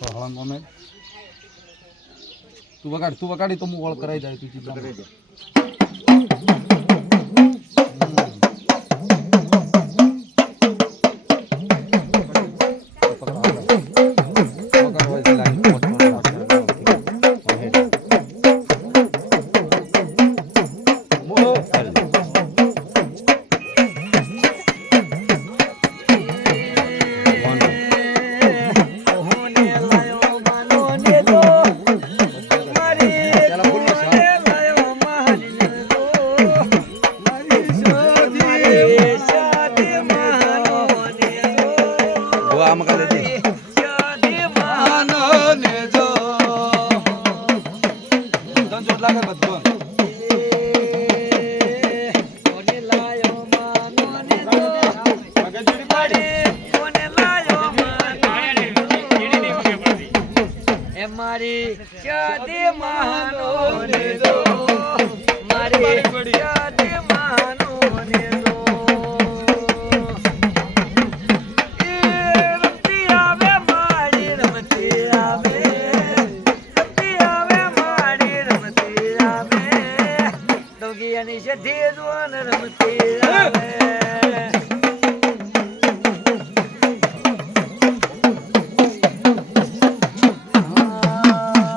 હળંગ અમે તું વગાડી તો હું વળ કરાઈ જાય તું ચિંતા કરી દે મારી ચાદી માનો ને દો મારી ચાદી માનો ને દો એ રમતી આવે મારી રમતી આવે મારી રમતી આવે દોગિયાની સધી જોન રમતી આવે